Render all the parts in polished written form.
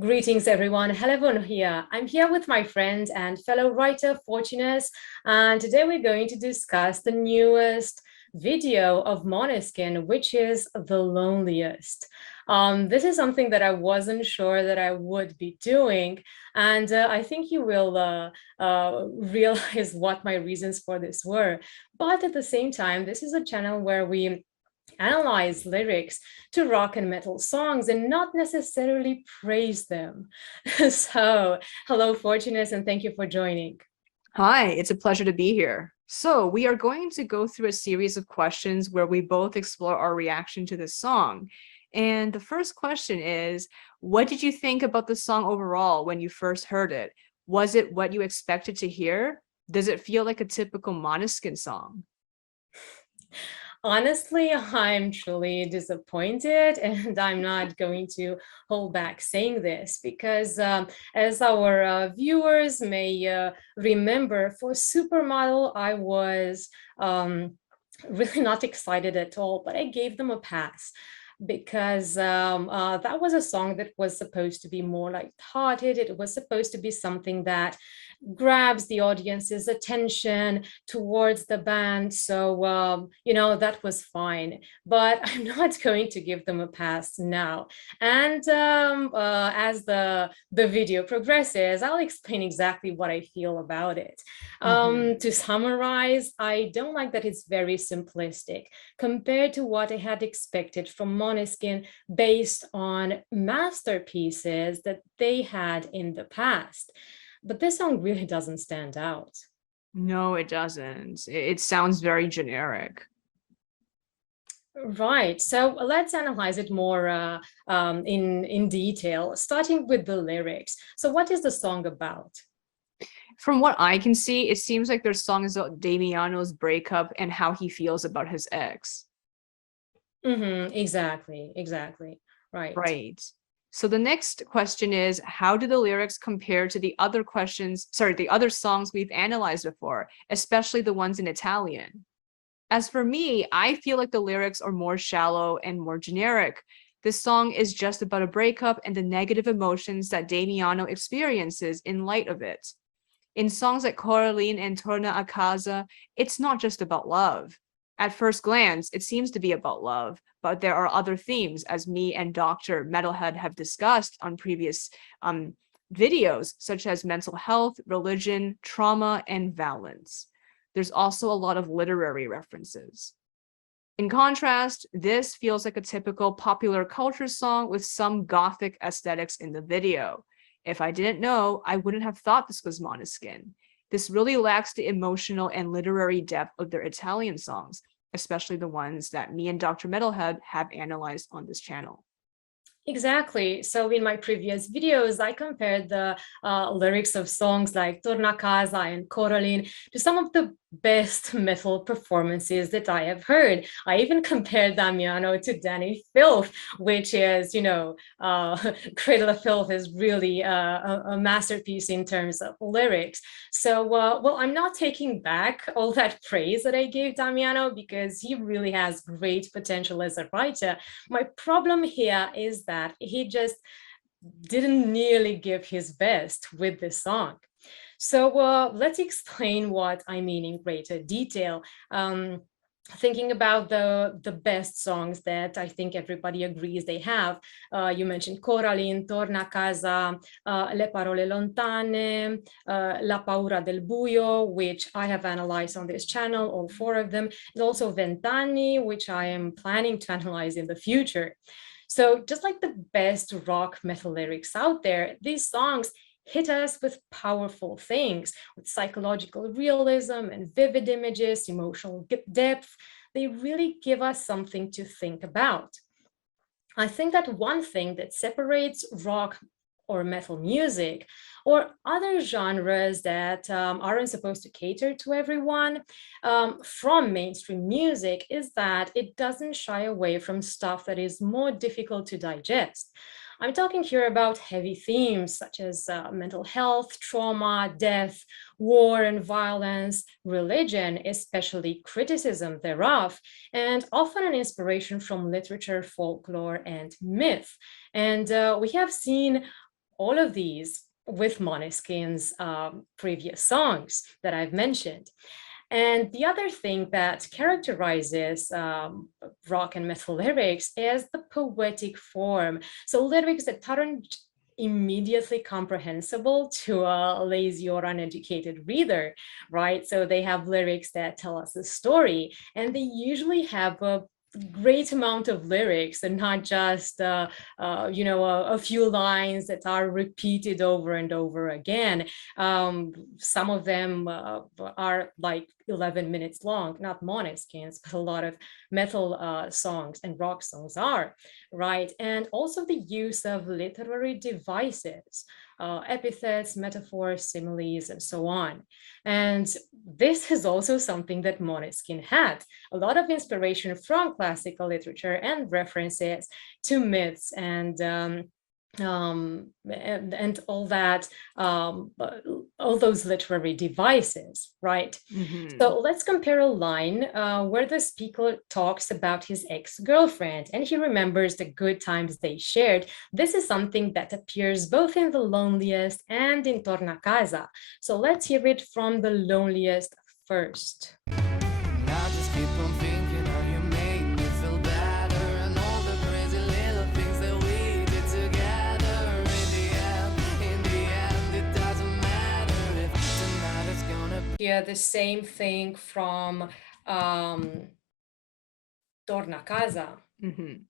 Greetings, everyone. Hello here. I'm here with my friend and fellow writer, Fortunus, and today we're going to discuss the newest video of Måneskin, which is The Loneliest. This is something that I wasn't sure that I would be doing, and I think you will realize what my reasons for this were. But at the same time, this is a channel where we analyze lyrics to rock and metal songs and not necessarily praise them. So, hello, Fortunus, and thank you for joining. Hi, it's a pleasure to be here. So, we are going to go through a series of questions where we both explore our reaction to this song. And the first question is, what did you think about the song overall when you first heard it? Was it what you expected to hear? Does it feel like a typical Måneskin song? Honestly, I'm truly disappointed, and I'm not going to hold back saying this because, as our viewers may remember, for Supermodel, I was really not excited at all, but I gave them a pass because that was a song that was supposed to be more lighthearted. It was supposed to be something that grabs the audience's attention towards the band. So, that was fine. But I'm not going to give them a pass now. And as the video progresses, I'll explain exactly what I feel about it. Mhm. To summarize, I don't like that it's very simplistic compared to what I had expected from Måneskin based on masterpieces that they had in the past. But this song really doesn't stand out. No, it doesn't. It sounds very generic. Right. So let's analyze it more in detail, starting with the lyrics. So what is the song about? From what I can see, it seems like their song is about Damiano's breakup and how he feels about his ex. Exactly. Right. Right. So the next question is, how do the lyrics compare to the other songs we've analyzed before, especially the ones in Italian? As for me, I feel like the lyrics are more shallow and more generic. This song is just about a breakup and the negative emotions that Damiano experiences in light of it. In songs like Coraline and Torna a Casa, it's not just about love. At first glance, it seems to be about love, but there are other themes, as me and Dr. Metalhead have discussed on previous videos, such as mental health, religion, trauma, and violence. There's also a lot of literary references. In contrast, this feels like a typical popular culture song with some gothic aesthetics in the video. If I didn't know, I wouldn't have thought this was Måneskin. This really lacks the emotional and literary depth of their Italian songs, especially the ones that me and Dr. Metalhead have analyzed on this channel. Exactly. So in my previous videos, I compared the lyrics of songs like Torna a Casa and Coraline to some of the best metal performances that I have heard. I even compared Damiano to Danny Filth, which is, Cradle of Filth is really a masterpiece in terms of lyrics. So, well, I'm not taking back all that praise that I gave Damiano because he really has great potential as a writer. My problem here is that he just didn't nearly give his best with this song. So let's explain what I mean in greater detail. Thinking about the best songs that I think everybody agrees they have. You mentioned Coraline, Torna a Casa, Le Parole Lontane, La Paura del Buio, which I have analyzed on this channel, all four of them, and also Vent'anni, which I am planning to analyze in the future. So just like the best rock metal lyrics out there, these songs hit us with powerful things, with psychological realism and vivid images, emotional depth. They really give us something to think about. I think that one thing that separates rock or metal music or other genres that aren't supposed to cater to everyone from mainstream music is that it doesn't shy away from stuff that is more difficult to digest. I'm talking here about heavy themes such as mental health, trauma, death, war and violence, religion, especially criticism thereof, and often an inspiration from literature, folklore, and myth. And we have seen all of these with Måneskin's previous songs that I've mentioned. And the other thing that characterizes rock and metal lyrics is the poetic form. So lyrics that aren't immediately comprehensible to a lazy or uneducated reader, right? So they have lyrics that tell us a story, and they usually have a great amount of lyrics and not just a few lines that are repeated over and over again. Some of them are like 11 minutes long, not Måneskin's, but a lot of metal songs and rock songs are, right? And also the use of literary devices, epithets, metaphors, similes, and so on. And this is also something that Måneskin had, a lot of inspiration from classical literature and references to myths and all that, all those literary devices, right? Mhm. So let's compare a line where the speaker talks about his ex-girlfriend and he remembers the good times they shared. This is something that appears both in The Loneliest and in Torna Casa. So let's hear it from The Loneliest first. And I just keep on thinking how you make me feel better, and all the crazy little things that we did together. In the end, it doesn't matter if tonight is gonna be. Hear the same thing from Torna Casa. Mhm.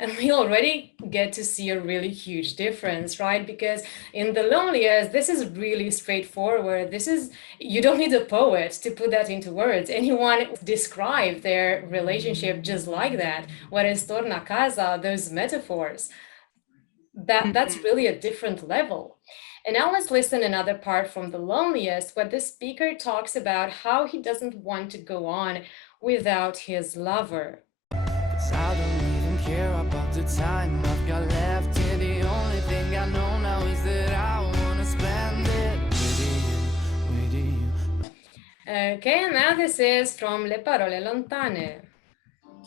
And we already get to see a really huge difference, right? Because in The Loneliest, this is really straightforward. You don't need a poet to put that into words. Anyone describe their relationship just like that. Whereas Torna Casa, those metaphors, that's Mhm. really a different level. And now let's listen another part from The Loneliest, where the speaker talks about how he doesn't want to go on without his lover. 'Cause I don't even care about the time I've got left here. The only thing I know now is that I wanna spend it with you. Okay, and now this is from Le Parole Lontane.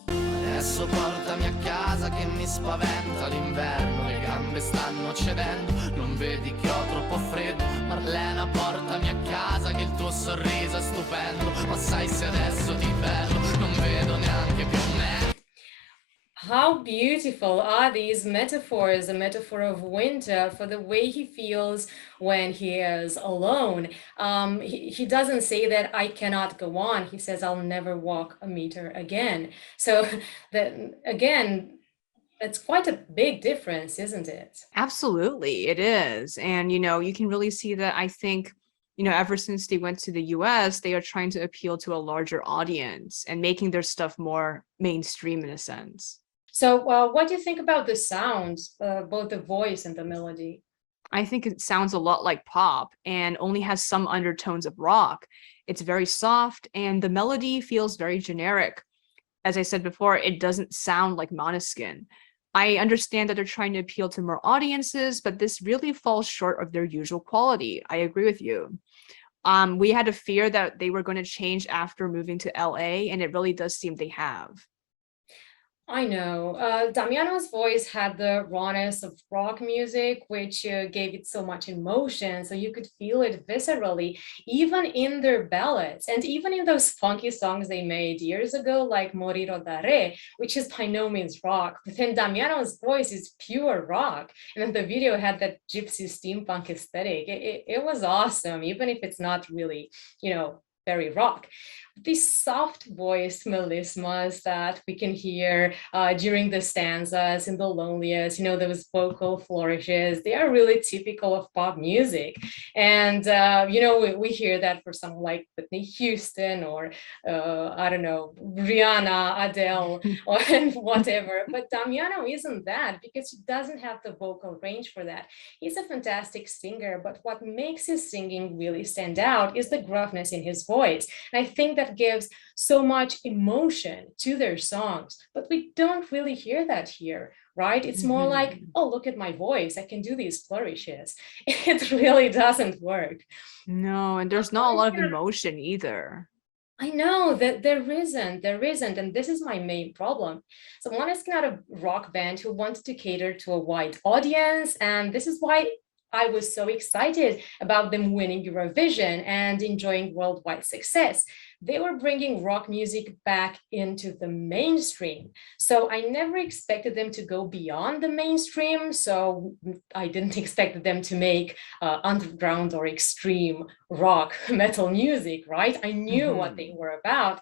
Adesso portami a casa che mi spaventa l'inverno, le gambe stanno cedendo, non vedi che ho troppo freddo. Marlena, portami a casa che il tuo sorriso è stupendo, ma sai se adesso ti perdo, non vedo neanche più me. How beautiful are these metaphors, a metaphor of winter for the way he feels when he is alone. He doesn't say that I cannot go on. He says, I'll never walk a meter again. So that again, it's quite a big difference, isn't it? Absolutely, it is. And, you can really see that I think, ever since they went to the US, they are trying to appeal to a larger audience and making their stuff more mainstream in a sense. So what do you think about the sounds, both the voice and the melody? I think it sounds a lot like pop and only has some undertones of rock. It's very soft and the melody feels very generic. As I said before, it doesn't sound like Måneskin. I understand that they're trying to appeal to more audiences, but this really falls short of their usual quality. I agree with you. We had a fear that they were going to change after moving to LA, and it really does seem they have. I know. Damiano's voice had the rawness of rock music, which gave it so much emotion. So you could feel it viscerally, even in their ballads and even in those funky songs they made years ago, like Moriro da Re, which is by no means rock. But then Damiano's voice is pure rock. And then the video had that gypsy steampunk aesthetic. It was awesome, even if it's not really, very rock. These soft voiced melismas that we can hear during the stanzas in The Loneliest, those vocal flourishes, they are really typical of pop music. And, we hear that for someone like Whitney Houston or, I don't know, Rihanna, Adele, or whatever. But Damiano isn't that because he doesn't have the vocal range for that. He's a fantastic singer, but what makes his singing really stand out is the gruffness in his voice. And I think that gives so much emotion to their songs, but we don't really hear that here, right? It's more like, Mhm. oh, look at my voice. I can do these flourishes. It really doesn't work. No, and there's not a lot of emotion either. I know that there isn't, and this is my main problem. So Måneskin are a rock band who wanted to cater to a wide audience, and this is why I was so excited about them winning Eurovision and enjoying worldwide success. They were bringing rock music back into the mainstream. So I never expected them to go beyond the mainstream. So I didn't expect them to make underground or extreme rock metal music, right? I knew what they Mhm. were about,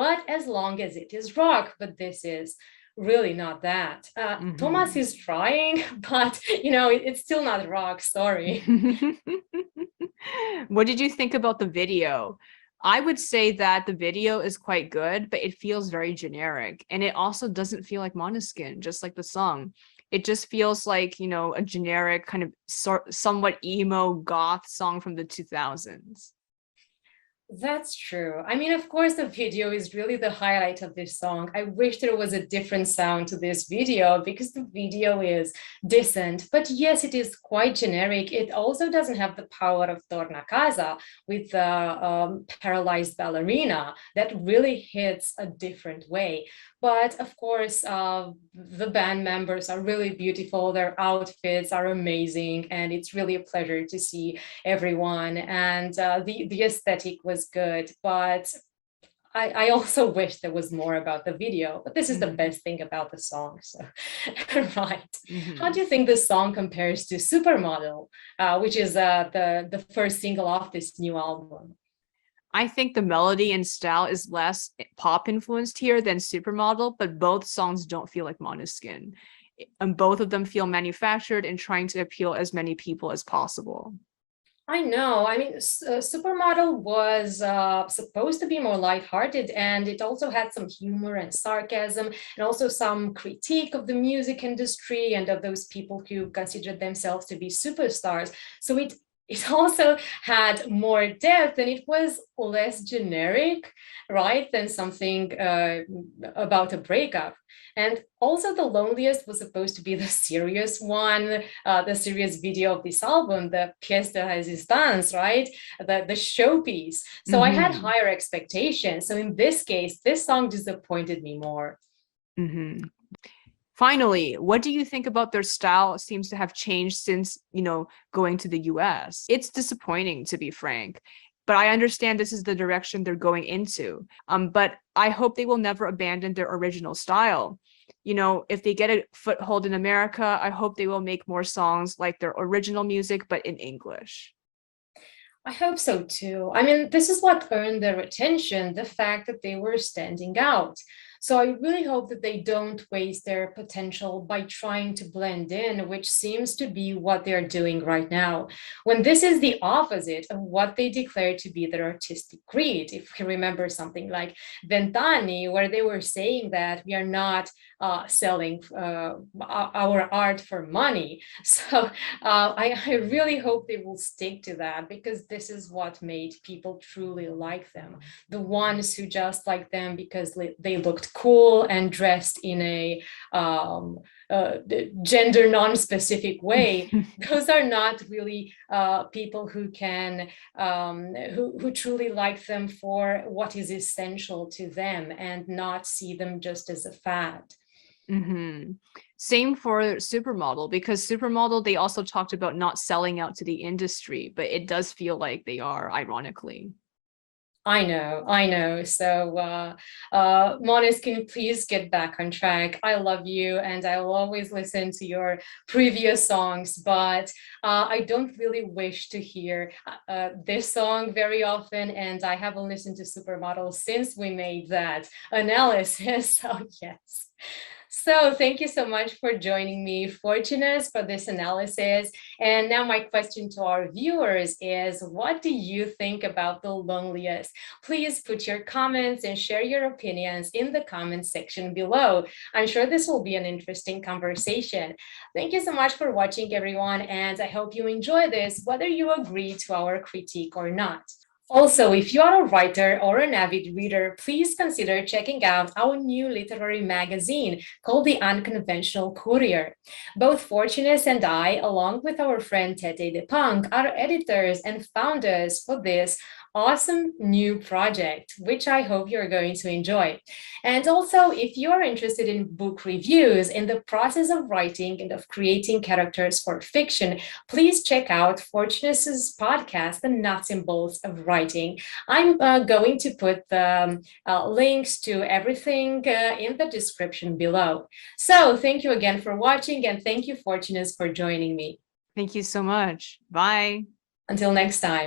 but as long as it is rock, but this is really not that. Thomas Mhm. is trying, but it's still not rock, sorry. What did you think about the video? I would say that the video is quite good, but it feels very generic. And it also doesn't feel like Måneskin, just like the song. It just feels like, a generic kind of somewhat emo goth song from the 2000s. That's true. I mean, of course, the video is really the highlight of this song. I wish there was a different sound to this video because the video is decent. But yes, it is quite generic. It also doesn't have the power of Torna Casa with the paralyzed ballerina that really hits a different way. But of course, the band members are really beautiful. Their outfits are amazing. And it's really a pleasure to see everyone, and the aesthetic was good, but I also wish there was more about the video, but this is the Mhm. best thing about the song. So right, how do Mhm. you think this song compares to Supermodel, which is the first single off this new album? I think the melody and style is less pop influenced here than Supermodel, but both songs don't feel like Måneskin. And both of them feel manufactured and trying to appeal as many people as possible. I know. I mean, Supermodel was supposed to be more lighthearted, and it also had some humor and sarcasm, and also some critique of the music industry and of those people who considered themselves to be superstars. So it also had more depth, and it was less generic, right, than something about a breakup. And also, The Loneliest was supposed to be the serious one, the serious video of this album, the pièce de résistance, right? The showpiece. So I had Hmm. higher expectations. So in this case, this song disappointed me more. Hmm. Finally, what do you think about their style seems to have changed since, going to the US? It's disappointing, to be frank, but I understand this is the direction they're going into. But I hope they will never abandon their original style. If they get a foothold in America, I hope they will make more songs like their original music, but in English. I hope so too. I mean, this is what earned their attention, the fact that they were standing out. So I really hope that they don't waste their potential by trying to blend in, which seems to be what they're doing right now. When this is the opposite of what they declared to be their artistic creed. If you remember something like Ventani, where they were saying that we are not selling our art for money. So I really hope they will stick to that because this is what made people truly like them. The ones who just like them because they looked cool and dressed in a gender non-specific way. Those are not really people who can who truly like them for what is essential to them and not see them just as a fad. Hmm. Same for Supermodel, because Supermodel, they also talked about not selling out to the industry, but it does feel like they are, ironically. I know. So, Monis, can you please get back on track? I love you, and I will always listen to your previous songs, but I don't really wish to hear this song very often, and I haven't listened to Supermodel since we made that analysis. So, yes. So thank you so much for joining me, Fortunus, for this analysis. And now my question to our viewers is, what do you think about The Loneliest? Please put your comments and share your opinions in the comment section below. I'm sure this will be an interesting conversation. Thank you so much for watching, everyone, and I hope you enjoy this, whether you agree to our critique or not. Also, if you are a writer or an avid reader, please consider checking out our new literary magazine called The Unconventional Courier. Both Fortunes and I, along with our friend Tete De Punk, are editors and founders for this awesome new project, which I hope you're going to enjoy. And also, if you're interested in book reviews, in the process of writing and of creating characters for fiction, please check out Fortunace's podcast, The Nuts and Bolts of Writing. I'm going to put the links to everything in the description below. So thank you again for watching, and thank you, Fortunace, for joining me. Thank you so much. Bye. Until next time.